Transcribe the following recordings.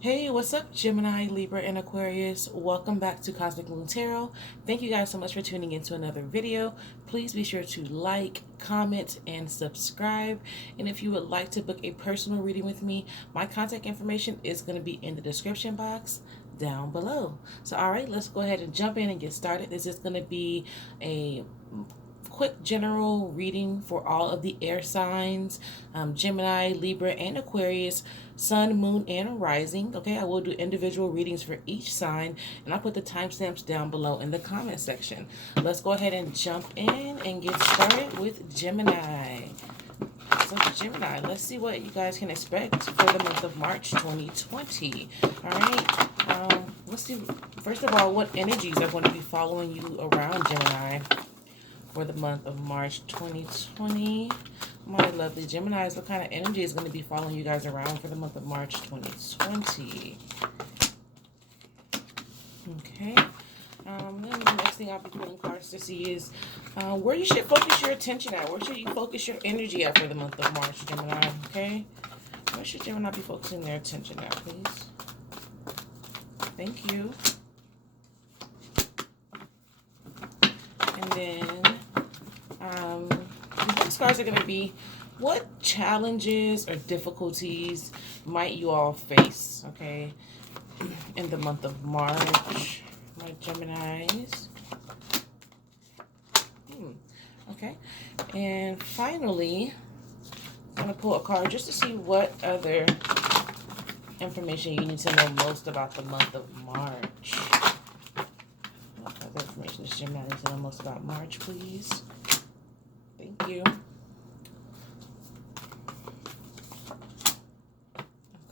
Hey, what's up, Gemini, Libra, and Aquarius? Welcome back to Cosmic Moon Tarot. Thank you guys so much for tuning into another video. Please be sure to like, comment, and subscribe. And if you would like to book a personal reading with me, my contact information is going to be in the description box down below. So, all right, let's go ahead and jump in and get started. This is going to be a quick general reading for all of the air signs, Gemini, Libra, and Aquarius, sun, moon, and rising. Okay, I will do individual readings for each sign, and I'll put the timestamps down below in the comment section. Let's go ahead and jump in and get started with Gemini. So Gemini, let's see what you guys can expect for the month of March 2020. All right, let's see. First of all, what energies are going to be following you around, Gemini, for the month of March 2020. My lovely Geminis, what kind of energy is going to be following you guys around for the month of March 2020? Okay. Then the next thing I'll be pulling cards to see is where you should focus your attention at. Where should you focus your energy at for the month of March, Gemini? Okay. Where should Gemini be focusing their attention at, please? Thank you. And then these cards are going to be, what challenges or difficulties might you all face, okay, in the month of March, my Geminis? Okay. And finally, I'm going to pull a card just to see what other information you need to know most about the month of March. What other information does Gemini need to know most about March, please? Thank you.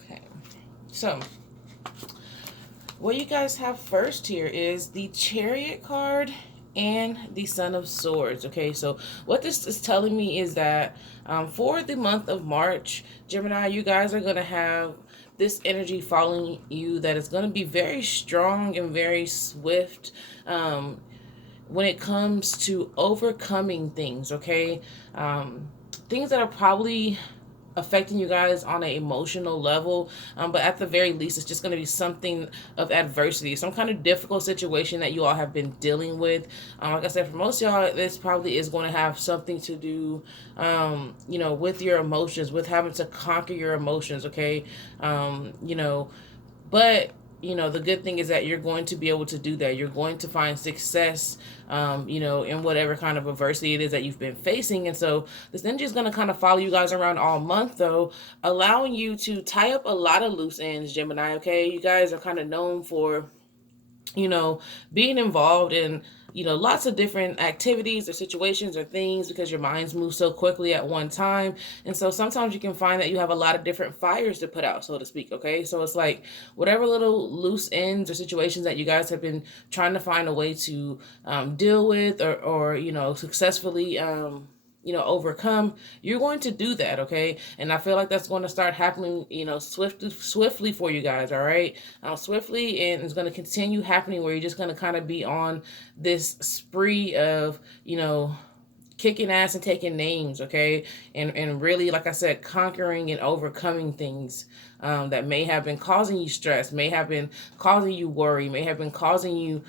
Okay. So, what you guys have first here is the Chariot card and the Son of Swords. Okay, so what this is telling me is that for the month of March, Gemini, you guys are going to have this energy following you that is going to be very strong and very swift when it comes to overcoming things, okay? Things that are probably affecting you guys on an emotional level, but at the very least it's just going to be something of adversity, some kind of difficult situation that you all have been dealing with. Like I said, for most of y'all, this probably is going to have something to do with your emotions, with having to conquer your emotions, okay? But the good thing is that you're going to be able to do that. You're going to find success, in whatever kind of adversity it is that you've been facing. And so this energy is going to kind of follow you guys around all month, though, allowing you to tie up a lot of loose ends, Gemini, okay? You guys are kind of known for being involved in, lots of different activities or situations or things because your minds move so quickly at one time. And so sometimes you can find that you have a lot of different fires to put out, so to speak. Okay. So it's like whatever little loose ends or situations that you guys have been trying to find a way to deal with or successfully, overcome, you're going to do that, okay? And I feel like that's going to start happening, swiftly for you guys, all right? Swiftly, and it's going to continue happening where you're just going to kind of be on this spree of, kicking ass and taking names, okay? And really, like I said, conquering and overcoming things that may have been causing you stress, may have been causing you worry, may have been causing you,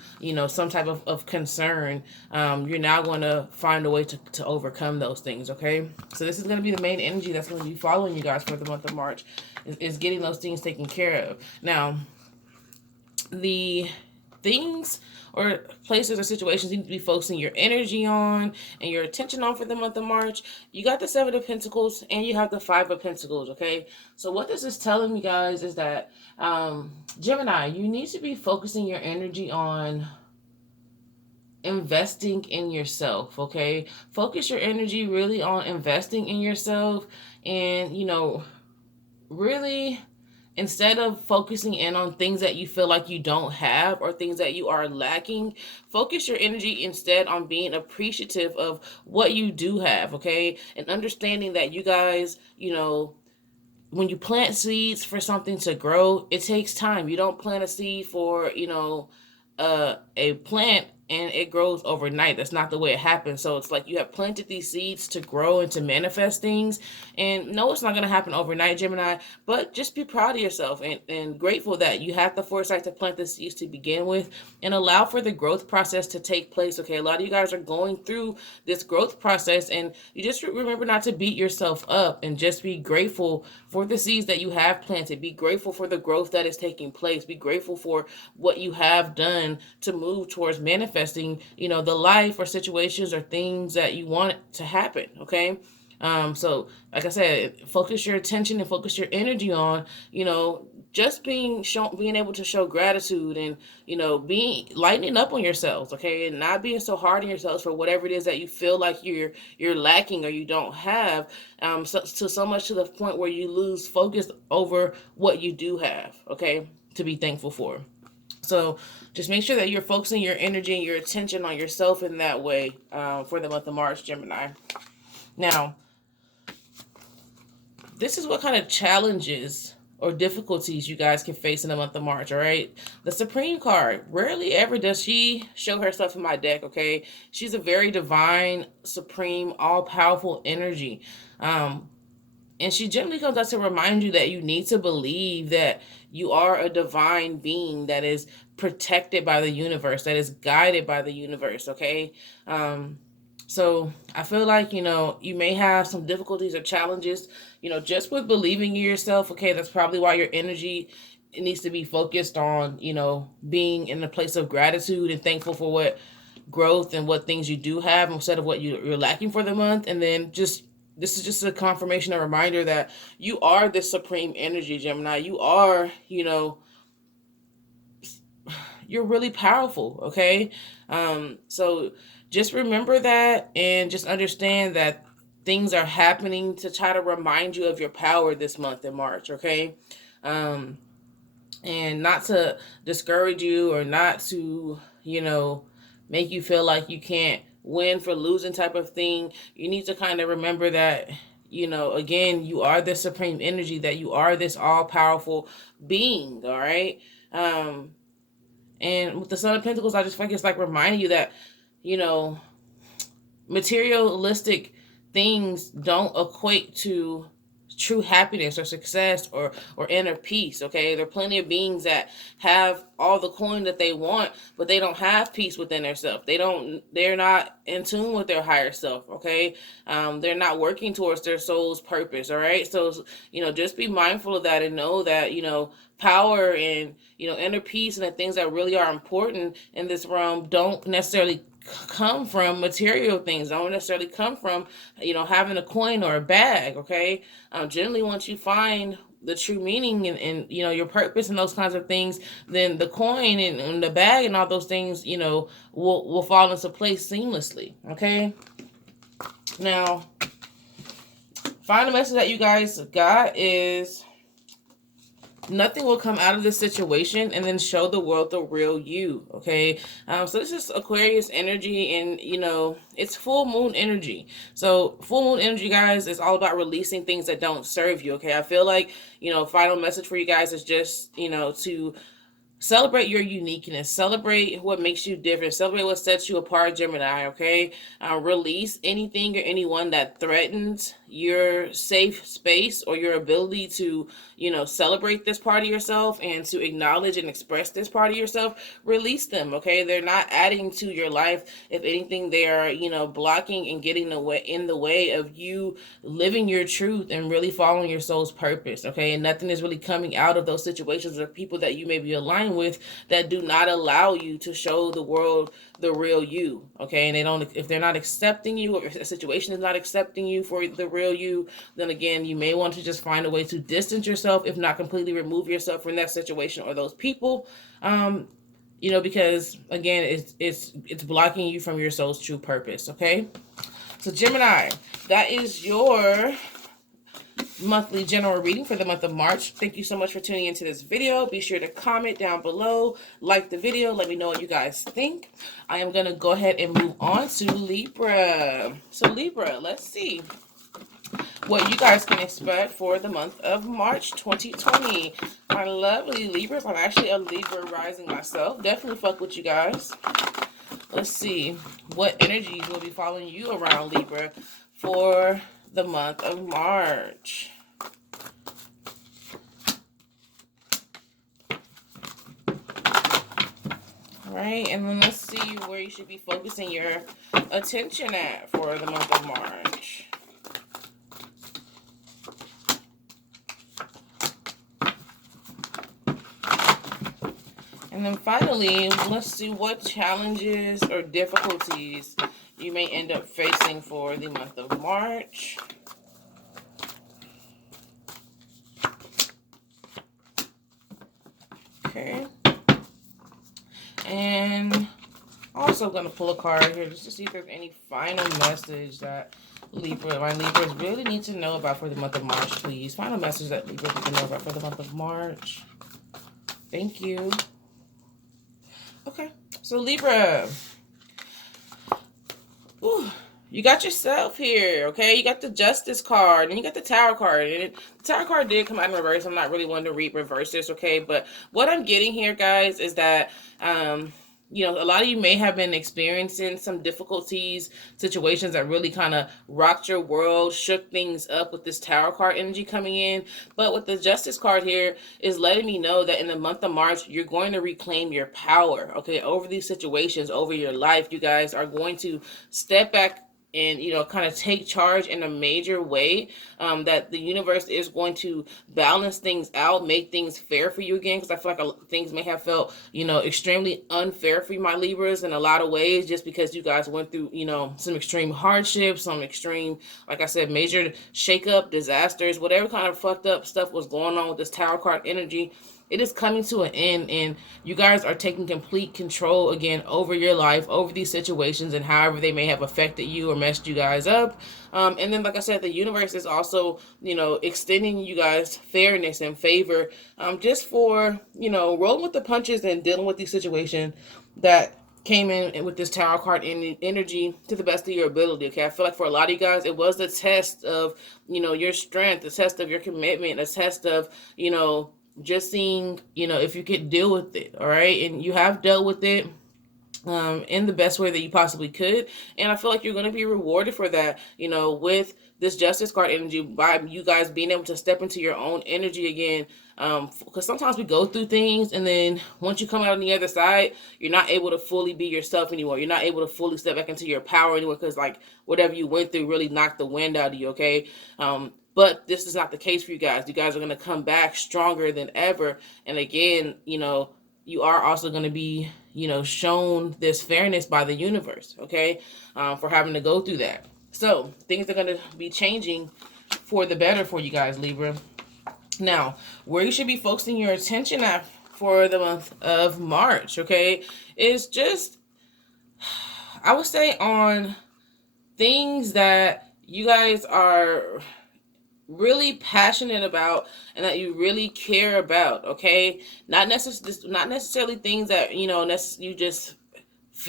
some type of concern. You're now going to find a way to overcome those things, okay? So this is going to be the main energy that's going to be following you guys for the month of March, is getting those things taken care of. Now, the things or places or situations you need to be focusing your energy on and your attention on for the month of March. You got the Seven of Pentacles and you have the Five of Pentacles, okay? So what this is telling me, guys, is that Gemini, you need to be focusing your energy on investing in yourself, okay? Focus your energy really on investing in yourself and, really, instead of focusing in on things that you feel like you don't have or things that you are lacking, focus your energy instead on being appreciative of what you do have, okay? And understanding that you guys, when you plant seeds for something to grow, it takes time. You don't plant a seed for, a plant and it grows overnight. That's not the way it happens. So it's like you have planted these seeds to grow and to manifest things. And no, it's not going to happen overnight, Gemini, but just be proud of yourself and grateful that you have the foresight to plant the seeds to begin with, and allow for the growth process to take place. Okay, a lot of you guys are going through this growth process, and you just remember not to beat yourself up, and just be grateful for the seeds that you have planted. Be grateful for the growth that is taking place. Be grateful for what you have done to move towards manifesting, the life or situations or things that you want to happen. Okay. So like I said, focus your attention and focus your energy on, just being able to show gratitude, and, being lightening up on yourselves. Okay. And not being so hard on yourselves for whatever it is that you feel like you're lacking or you don't have, so much to the point where you lose focus over what you do have. Okay. To be thankful for. So just make sure that you're focusing your energy and your attention on yourself in that way, for the month of March, Gemini. Now, this is what kind of challenges or difficulties you guys can face in the month of March, all right? The Supreme card, rarely ever does she show herself in my deck, okay? She's a very divine, supreme, all-powerful energy. And she generally comes out to remind you that you need to believe that you are a divine being that is protected by the universe, that is guided by the universe, okay? So I feel like, you may have some difficulties or challenges, just with believing in yourself. Okay, that's probably why your energy needs to be focused on, being in a place of gratitude and thankful for what growth and what things you do have instead of what you're lacking for the month. And then this is just a confirmation, a reminder that you are this supreme energy, Gemini. You are, you're really powerful, okay? So just remember that, and just understand that things are happening to try to remind you of your power this month in March, okay? And not to discourage you, or not to, make you feel like you can't win for losing type of thing. You need to kind of remember that, again, you are this supreme energy, that you are this all-powerful being, all right? And with the Son of Pentacles, I just feel like it's like reminding you that, materialistic things don't equate to true happiness or success or inner peace. Okay, there are plenty of beings that have all the coin that they want, but they don't have peace within themselves. They're not in tune with their higher self. Okay, they're not working towards their soul's purpose. All right, so just be mindful of that, and know that power and inner peace and the things that really are important in this realm don't necessarily come from material things, don't necessarily come from having a coin or a bag. Okay, generally once you find the true meaning and your purpose and those kinds of things, then the coin and the bag and all those things will fall into place seamlessly. Okay, now final message that you guys got is nothing will come out of this situation and then show the world the real you. Okay, so this is Aquarius energy, and it's full moon energy. So full moon energy, guys, is all about releasing things that don't serve you. Okay, I feel like final message for you guys is just to celebrate your uniqueness. Celebrate what makes you different. Celebrate what sets you apart, Gemini, okay? Release anything or anyone that threatens your safe space or your ability to, celebrate this part of yourself and to acknowledge and express this part of yourself. Release them, okay? They're not adding to your life. If anything, they are, blocking and getting in the way of you living your truth and really following your soul's purpose, okay? And nothing is really coming out of those situations or people that you may be aligned with that do not allow you to show the world the real you, okay? And if they're not accepting you, or if a situation is not accepting you for the real you, then again, you may want to just find a way to distance yourself, if not completely remove yourself from that situation or those people, because again, it's blocking you from your soul's true purpose, okay? So Gemini, that is your monthly general reading for the month of March. Thank you so much for tuning into this video. Be sure to comment down below, like the video, let me know what you guys think. I am going to go ahead and move on to Libra. So Libra, let's see what you guys can expect for the month of March 2020. My lovely Libras. I'm actually a Libra rising myself. Definitely fuck with you guys. let's see what energies will be following you around, Libra, for the month of March. All right, and then let's see where you should be focusing your attention at for the month of March. And then finally, let's see what challenges or difficulties you may end up facing for the month of March. Okay. And also going to pull a card here just to see if there's any final message that my Libras really need to know about for the month of March, please. Final message that Libras need to know about for the month of March. Thank you. Okay, so Libra, ooh, you got yourself here, okay? You got the Justice card, and you got the Tower card. And the Tower card did come out in reverse. I'm not really one to reverse this, okay? But what I'm getting here, guys, is that, you know, a lot of you may have been experiencing some difficulties, situations that really kind of rocked your world, shook things up with this Tower card energy coming in. But with the Justice card here is letting me know that in the month of March, you're going to reclaim your power, okay, over these situations, over your life. You guys are going to step back and, you know, kind of take charge in a major way, that the universe is going to balance things out, make things fair for you again, because I feel like things may have felt, you know, extremely unfair for you, my Libras, in a lot of ways, just because you guys went through, you know, some extreme hardships, some extreme, like I said, major shakeup, disasters, whatever kind of fucked up stuff was going on with this Tower card energy. It is coming to an end, and you guys are taking complete control again over your life, over these situations, and however they may have affected you or messed you guys up. And then, like I said, the universe is also, you know, extending you guys fairness and favor, just for, you know, rolling with the punches and dealing with these situations that came in with this Tower card energy to the best of your ability. Okay, I feel like for a lot of you guys, it was the test of, you know, your strength, the test of your commitment, a test of, you know, just seeing, you know, if you could deal with it. All right, and you have dealt with it in the best way that you possibly could, and I feel like you're going to be rewarded for that, you know, with this Justice card energy, by you guys being able to step into your own energy again, because sometimes we go through things, and then once you come out on the other side, you're not able to fully be yourself anymore. You're not able to fully step back into your power anymore, because like whatever you went through really knocked the wind out of you. Okay, but this is not the case for you guys. You guys are going to come back stronger than ever, and again, you know, you are also going to be, you know, shown this fairness by the universe, okay, for having to go through that. So things are going to be changing for the better for you guys, Libra. Now, where you should be focusing your attention at for the month of March, okay, is just, I would say, on things that you guys are really passionate about and that you really care about, okay? Not necessarily things that, you know, you just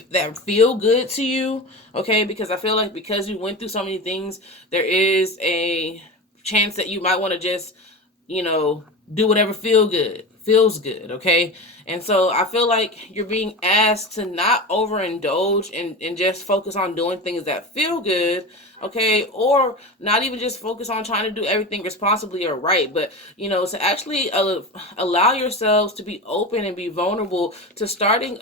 that feel good to you, okay? Because I feel like because you went through so many things, there is a chance that you might want to just, you know, do whatever feels good, okay? And so I feel like you're being asked to not overindulge and just focus on doing things that feel good, okay? Or not even just focus on trying to do everything responsibly or right, but, you know, to actually allow yourselves to be open and be vulnerable to starting,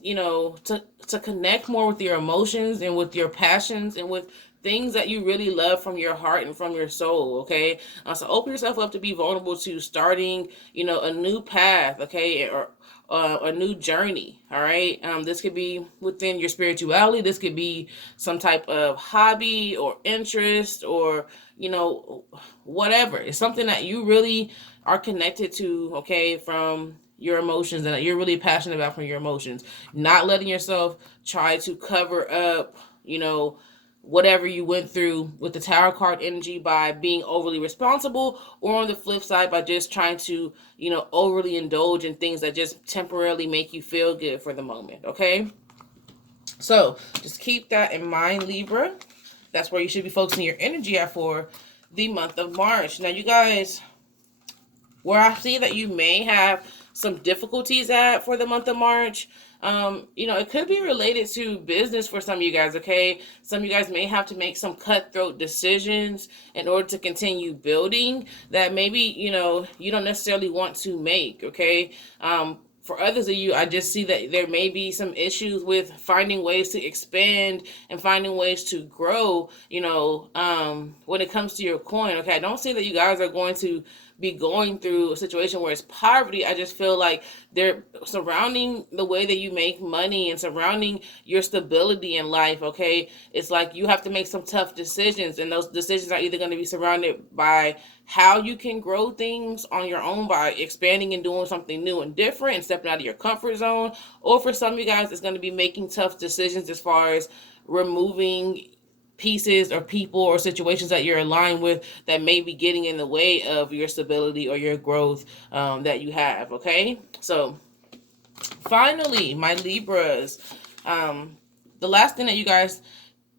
you know, to connect more with your emotions and with your passions and with things that you really love from your heart and from your soul, okay? So open yourself up to be vulnerable to starting, you know, a new path, okay, or a new journey, all right? This could be within your spirituality. This could be some type of hobby or interest or, you know, whatever. It's something that you really are connected to, okay, from your emotions and that you're really passionate about from your emotions. Not letting yourself try to cover up, you know, whatever you went through with the Tower card energy by being overly responsible, or on the flip side by just trying to, you know, overly indulge in things that just temporarily make you feel good for the moment, okay? So just keep that in mind, Libra. That's where you should be focusing your energy at for the month of March. Now, you guys, where I see that you may have some difficulties at for the month of March. It could be related to business for some of you guys, okay? Some of you guys may have to make some cutthroat decisions in order to continue building that maybe, you don't necessarily want to make, okay? For others of you, I just see that there may be some issues with finding ways to expand and finding ways to grow, when it comes to your coin. Okay, I don't say that you guys are going to be going through a situation where it's poverty. I just feel like they're surrounding the way that you make money and surrounding your stability in life. Okay, it's like you have to make some tough decisions, and those decisions are either going to be surrounded by how you can grow things on your own by expanding and doing something new and different and stepping out of your comfort zone, or for some of you guys, it's going to be making tough decisions as far as removing pieces or people or situations that you're aligned with that may be getting in the way of your stability or your growth that you have. Okay, so finally, my Libras, the last thing that you guys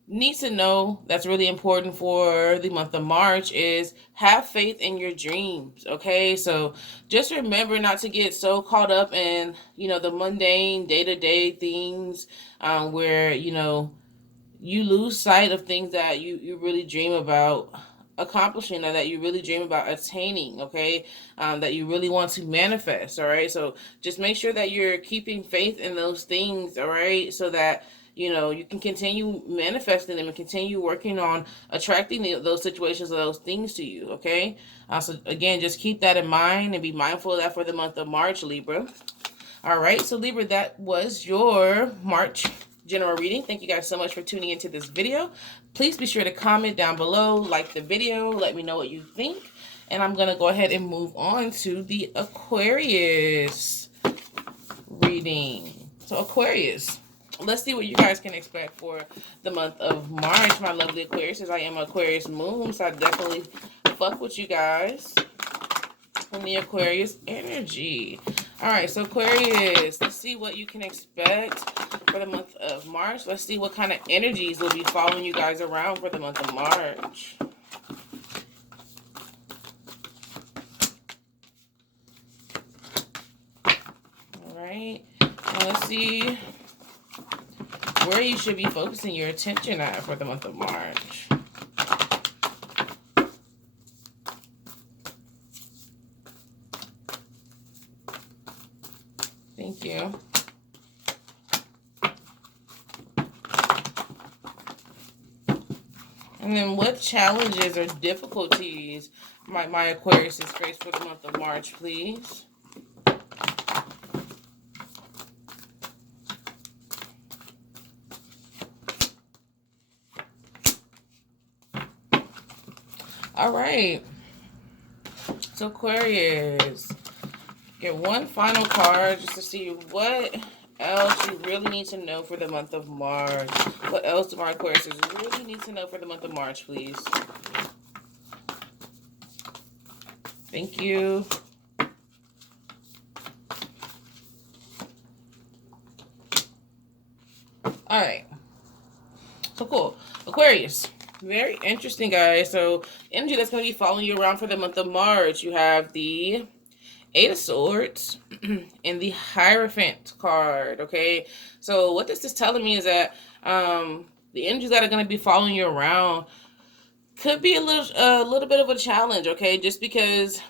need to know that's really important for the month of March is have faith in your dreams. Okay, so just remember not to get so caught up in the mundane day-to-day things where you lose sight of things that you really dream about accomplishing, or that you really dream about attaining, okay? That you really want to manifest. All right, so just make sure that you're keeping faith in those things, all right, so that you can continue manifesting them and continue working on attracting those situations or those things to you, okay? So again, just keep that in mind and be mindful of that for the month of March, Libra. All right, so Libra, that was your March general reading. Thank you guys so much for tuning into this video. Please be sure to comment down below, like the video, let me know what you think. And I'm going to go ahead and move on to the Aquarius reading. So Aquarius, let's see what you guys can expect for the month of March, my lovely Aquarius. As I am Aquarius moon, so I definitely fuck with you guys from the Aquarius energy. All right, so Aquarius, let's see what you can expect for the month of March. Let's see what kind of energies will be following you guys around for the month of March. All right, and let's see where you should be focusing your attention at for the month of March. Thank you. And then what challenges or difficulties might my Aquarius face for the month of March, please? All right. So Aquarius, get one final card just to see what else you really need to know for the month of March. What else do my Aquarius really need to know for the month of March, please? Thank you. All right. So cool. Aquarius. Very interesting, guys. So energy that's going to be following you around for the month of March. You have the Eight of Swords and the Hierophant card, okay? So what this is telling me is that the energies that are going to be following you around could be a little bit of a challenge, okay? Just because,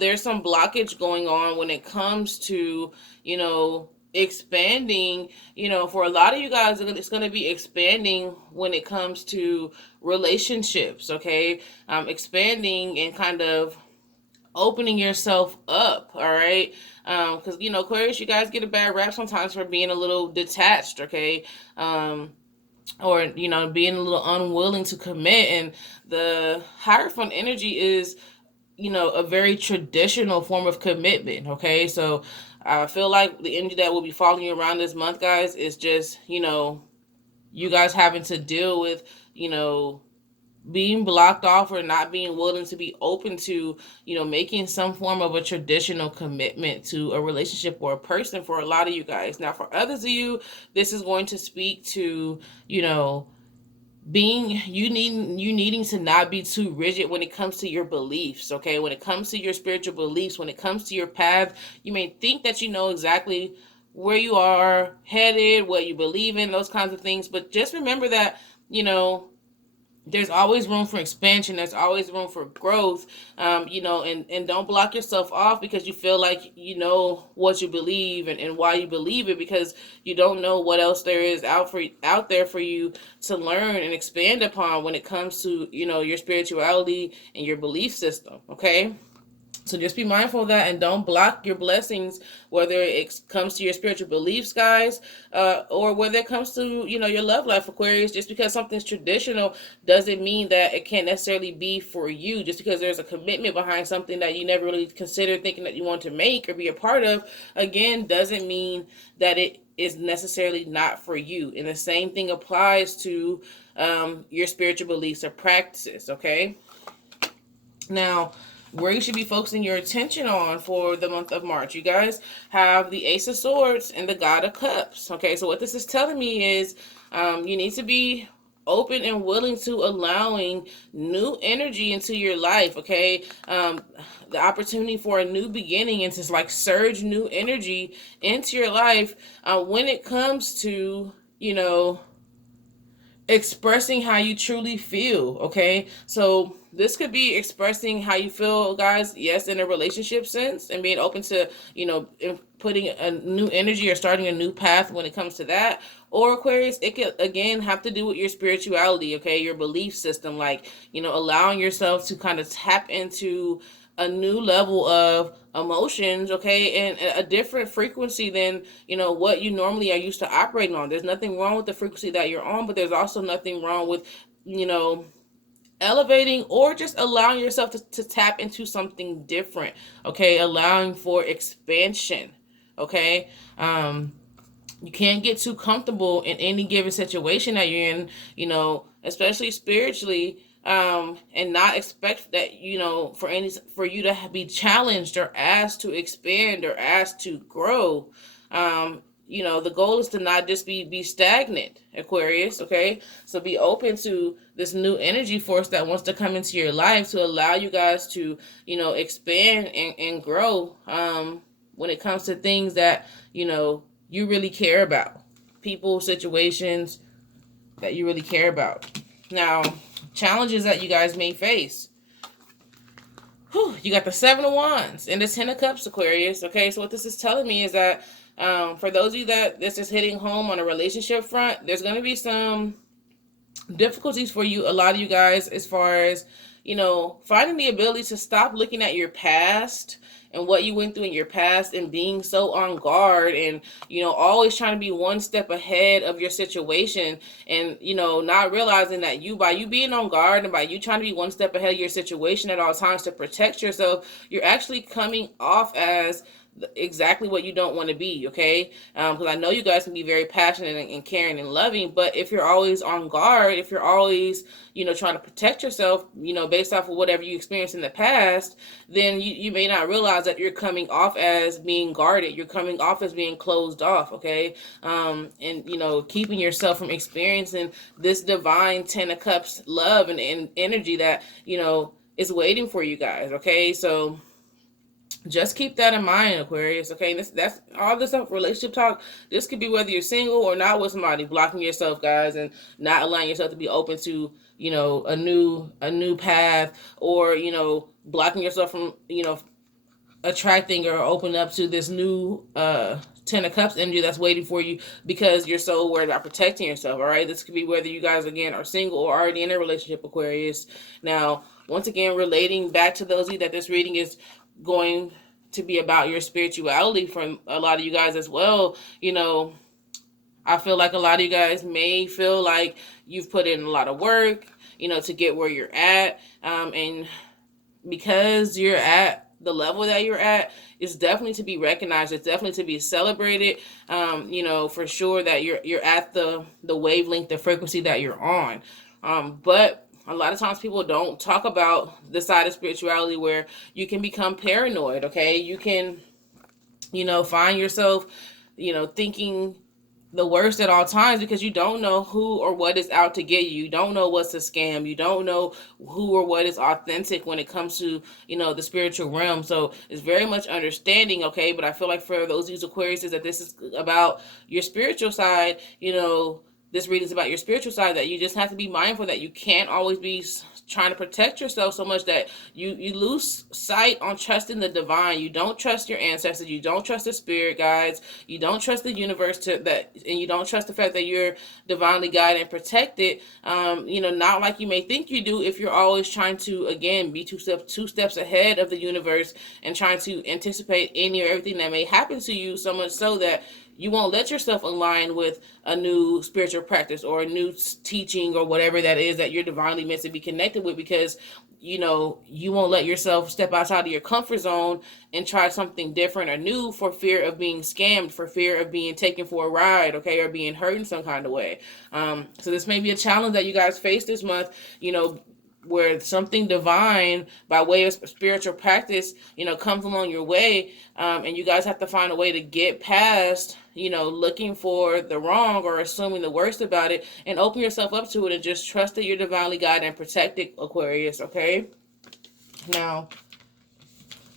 there's some blockage going on when it comes to, expanding. For a lot of you guys, it's going to be expanding when it comes to relationships, okay? Expanding and kind of opening yourself up, all right? Because Aquarius, you guys get a bad rap sometimes for being a little detached, okay? Or being a little unwilling to commit. And the Hierophant energy is a very traditional form of commitment, okay? So I feel like the energy that will be following you around this month, guys, is just you guys having to deal with being blocked off or not being willing to be open to, making some form of a traditional commitment to a relationship or a person for a lot of you guys. Now, for others of you, this is going to speak to, you needing to not be too rigid when it comes to your beliefs. Okay, when it comes to your spiritual beliefs, when it comes to your path, you may think that you know exactly where you are headed, what you believe in, those kinds of things, but just remember that, you know, there's always room for expansion. There's always room for growth. And don't block yourself off because you feel like you know what you believe, and why you believe it, because you don't know what else there is out there for you to learn and expand upon when it comes to, you know, your spirituality and your belief system. Okay. So just be mindful of that, and don't block your blessings, whether it comes to your spiritual beliefs, guys, or whether it comes to, you know, your love life, Aquarius. Just because something's traditional doesn't mean that it can't necessarily be for you. Just because there's a commitment behind something that you never really considered thinking that you want to make or be a part of, again, doesn't mean that it is necessarily not for you. And the same thing applies to your spiritual beliefs or practices, okay? Now, where you should be focusing your attention on for the month of March, you guys have the Ace of Swords and the God of Cups. Okay, so what this is telling me is you need to be open and willing to allowing new energy into your life. Okay, the opportunity for a new beginning and to like surge new energy into your life when it comes to, you know, expressing how you truly feel. Okay, so this could be expressing how you feel, guys, yes, in a relationship sense, and being open to, you know, putting a new energy or starting a new path when it comes to that. Or Aquarius, it could again have to do with your spirituality, okay, your belief system, like, you know, allowing yourself to kind of tap into a new level of emotions, okay, and a different frequency than, you know, what you normally are used to operating on. There's nothing wrong with the frequency that you're on, but there's also nothing wrong with, you know, elevating or just allowing yourself to tap into something different. Okay, allowing for expansion. Okay, you can't get too comfortable in any given situation that you're in, you know, especially spiritually, and not expect that, you know, for you to be challenged or asked to expand or asked to grow. You know, the goal is to not just be stagnant, Aquarius. Okay, so be open to this new energy force that wants to come into your life to allow you guys to, you know, expand and grow when it comes to things that, you know, you really care about, people, situations that you really care about. Now, challenges that you guys may face. You got the Seven of Wands and the Ten of Cups, Aquarius. Okay, so what this is telling me is that for those of you that this is hitting home on a relationship front, there's going to be some difficulties for you, a lot of you guys, as far as, you know, finding the ability to stop looking at your past and what you went through in your past and being so on guard and, you know, always trying to be one step ahead of your situation, and, you know, not realizing that by you being on guard and by you trying to be one step ahead of your situation at all times to protect yourself, you're actually coming off as exactly what you don't want to be. Okay, because I know you guys can be very passionate and caring and loving, but if you're always on guard, if you're always, you know, trying to protect yourself, you know, based off of whatever you experienced in the past, then you may not realize that you're coming off as being guarded, you're coming off as being closed off. Okay, and, you know, keeping yourself from experiencing this divine Ten of Cups love and energy that, you know, is waiting for you guys. Okay, so just keep that in mind, Aquarius. Okay, that's all this stuff, relationship talk. This could be whether you're single or not with somebody, blocking yourself, guys, and not allowing yourself to be open to, you know, a new path, or, you know, blocking yourself from, you know, attracting or opening up to this new Ten of Cups energy that's waiting for you because you're so worried about protecting yourself. All right, this could be whether you guys again are single or already in a relationship, Aquarius. Now, once again, relating back to those of you that this reading is going to be about your spirituality for a lot of you guys as well. You know, I feel like a lot of you guys may feel like you've put in a lot of work, you know, to get where you're at, and because you're at the level that you're at, it's definitely to be recognized. It's definitely to be celebrated. You know, for sure that you're at the wavelength, the frequency that you're on. But a lot of times people don't talk about the side of spirituality where you can become paranoid. Okay, you can, you know, find yourself, you know, thinking the worst at all times, because you don't know who or what is out to get you. You don't know what's a scam. You don't know who or what is authentic when it comes to, the spiritual realm. So it's very much understanding, okay? But I feel like for those of you Aquarius, is that this is about your spiritual side, this reading is about your spiritual side, that you just have to be mindful that you can't always be trying to protect yourself so much that you lose sight on trusting the divine. You don't trust your ancestors. You don't trust the spirit guides. You don't trust the universe and you don't trust the fact that you're divinely guided and protected. Not like you may think you do, if you're always trying to, again, be two steps ahead of the universe and trying to anticipate any or everything that may happen to you, so much so that you won't let yourself align with a new spiritual practice or a new teaching or whatever that is that you're divinely meant to be connected with, because you won't let yourself step outside of your comfort zone and try something different or new for fear of being scammed, for fear of being taken for a ride, okay, or being hurt in some kind of way. So this may be a challenge that you guys face this month, where something divine by way of spiritual practice, comes along your way, and you guys have to find a way to get past, looking for the wrong or assuming the worst about it, and open yourself up to it and just trust that you're divinely guided and protected, Aquarius, okay? Now,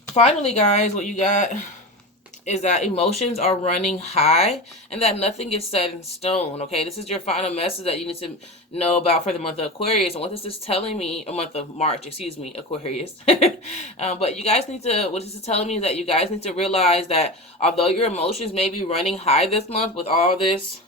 finally, guys, what you got is that emotions are running high and that nothing is set in stone, okay? This is your final message that you need to know about for the month of Aquarius. And what this is telling me, a month of March, Aquarius. But you guys need to, what this is telling me is that you guys need to realize that although your emotions may be running high this month with all this,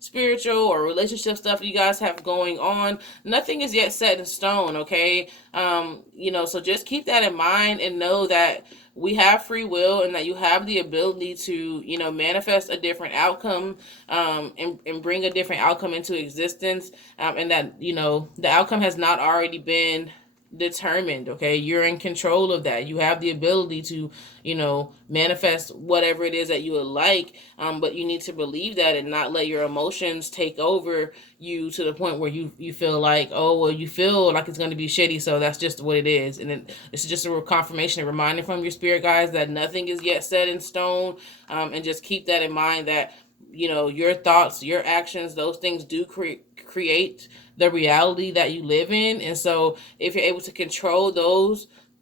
spiritual or relationship stuff you guys have going on, nothing is yet set in stone, okay? So just keep that in mind and know that we have free will and that you have the ability to, manifest a different outcome, and bring a different outcome into existence, and that, the outcome has not already been determined, okay? You're in control of that. You have the ability to, manifest whatever it is that you would like, but you need to believe that and not let your emotions take over you to the point where you feel like, oh, well, you feel like it's going to be shitty, so that's just what it is. And this is just a confirmation, a reminder from your spirit guides that nothing is yet set in stone, and just keep that in mind, that your thoughts, your actions, those things do create the reality that you live in. And so if you're able to control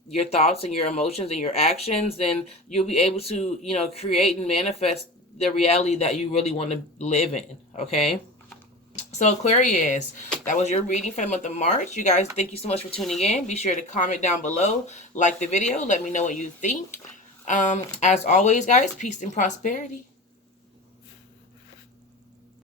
your thoughts and your emotions and your actions, then you'll be able to, create and manifest the reality that you really want to live in, okay? So Aquarius, that was your reading for the month of March. You guys, thank you so much for tuning in. Be sure to comment down below, like the video, let me know what you think. As always, guys, peace and prosperity.